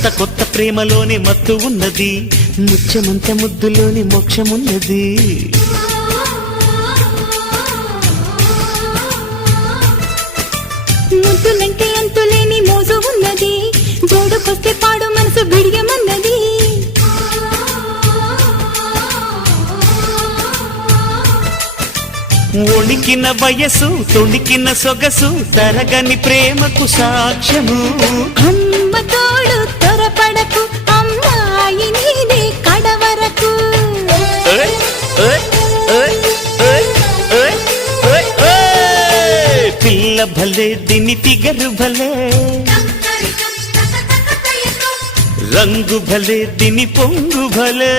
కొత్త కొత్త ప్రేమలోని మత్తు ఉన్నది, ముత్యమంత ముద్దులోని మోక్షమున్నది. ముద్దులంటే అంతులేని మోజు ఉన్నది, జోడుకొస్తే పాడు మనసు బిడియమన్నది. ఒణికిన వయసు తొణికిన సొగసు తరగని ప్రేమకు సాక్ష్యము. అమ్మ తోడు త్వరపడకు, అమ్మాయి నీదే కడవరకు. పిల్ల భలే దిని తిగరు భలే, రంగు భలే దిని పొంగు భలే.